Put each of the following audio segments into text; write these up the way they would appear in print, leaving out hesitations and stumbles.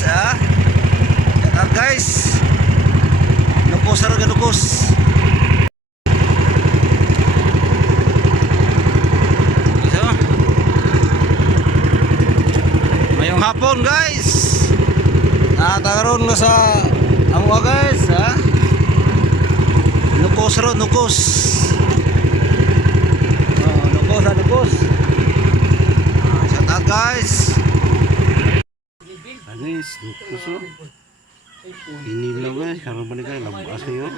guys, guys. Nukos araga nukos. So, mayong hapon guys. Tagaron nga sa amwa guys, Nukos ro nukos. Oh, nukos nukos. Shout out guys. Guys, nukos ro. Ini lang guys, karon balik kayo labas kayo.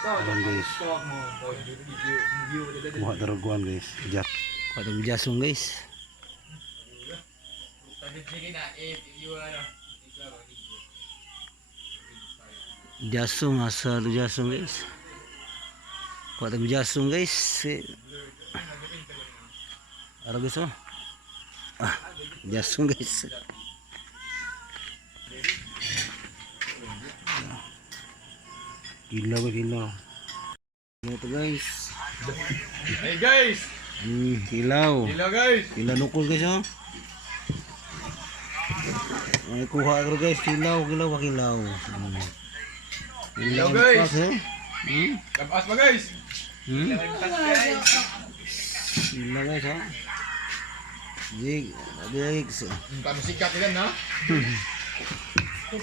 Karon guys. Buhat daraguan guys. Jat. Kada bijasong guys. Jasong asal jasong guys. Kada bijasong guys. Ara guys oh. Jasong guys. Ilaw ilaw. Ito guys. Hey guys. Ilaw. Hello guys. Ilaw nukos guys oh. Ay kuha ako guys, ilaw pakilaw. Ilaw guys. Eh? Labas pa guys. Ilaw guys oh. Jig, Kami sikat ilan ha?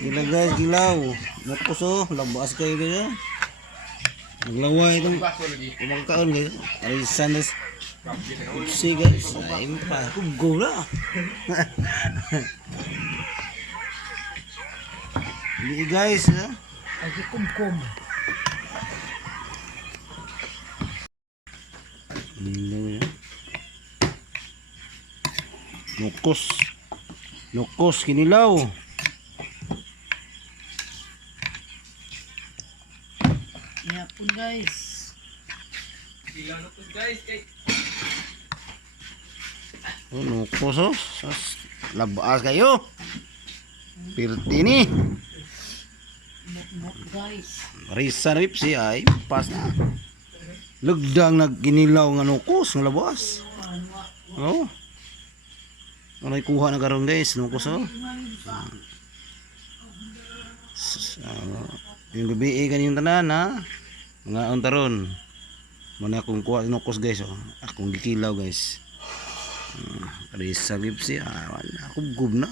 Ilaw guys, ilaw. Nukos oh, labas kayo guys oh. Naglaway itong kumakaon guys. Ay sandas. Si guys, ay pa, go na. Hindi guys, ha? Lagi kumkum. Nukos, kinilaw. Ya pun guys. Oh, nukos oh. Labas kayo. Pirtini. Muk guys. Risa ripsi ay pas na. Lugdang nagkinilaw nga nukos nga labas. Oh. Ano kuha na karon guys, nukos oh. Yung gabi kaniyong tanan ha. Mga ontaron. Mana akong kuha nukos guys oh. Akong gikilaw guys. Risa ripsi wala akong gub na.